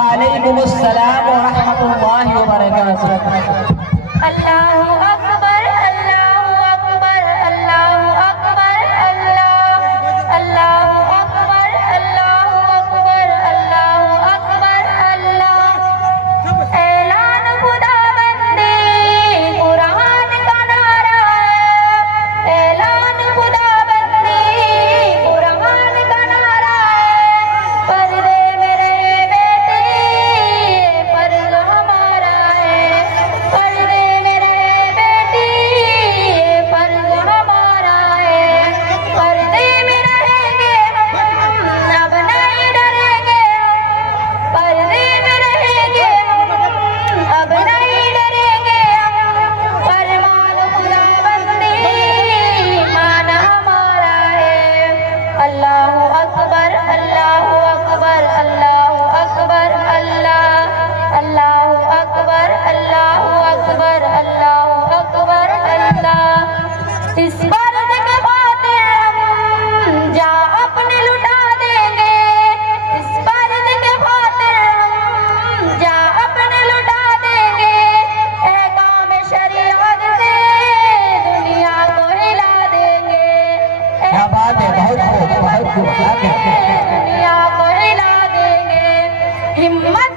वालेकुमुस्सलाम व रहमतुल्लाहि व बरकातुहू। अल्लाहु अकबर, अल्लाहु अकबर, अल्लाहु अकबर, अल्लाह, अल्लाहु अकबर, अल्लाहु अकबर, अल्लाहु अकबर, अल्लाह। ऐलान खुदाबंदी कुरान का नारा है, ऐलान खुदाबंदी कुरान का नारा है। पर्दे मेरे बेटे फर्ज हमारा है, पर्दे मेरे बेटी फर्ज हमारा है। पर्दे में रहेंगे हम, अब नहीं डरेंगे हम, पर्दे में रहेंगे हम, अब नहीं डरेंगे हम। फरमान खुदाबंदी मान हमारा है। अल्लाहु अकबर, अल्लाहु अकबर, अल्लाहु अकबर, अल्लाह, अल्लाहु अकबर, अल्लाहु अकबर, अल्लाहु अकबर, अल्लाह। इस फर्ज के खातिर हम जा अपने लुटा देंगे, इस फर्ज के खातिर हम जा अपने लुटा देंगे। अहकाम शरीयत से दुनिया को हिला देंगे, क्या बात है, बहुत खूब, बहुत खूब, क्या कहते हैं। दुनिया को हिला देंगे। हिम्मत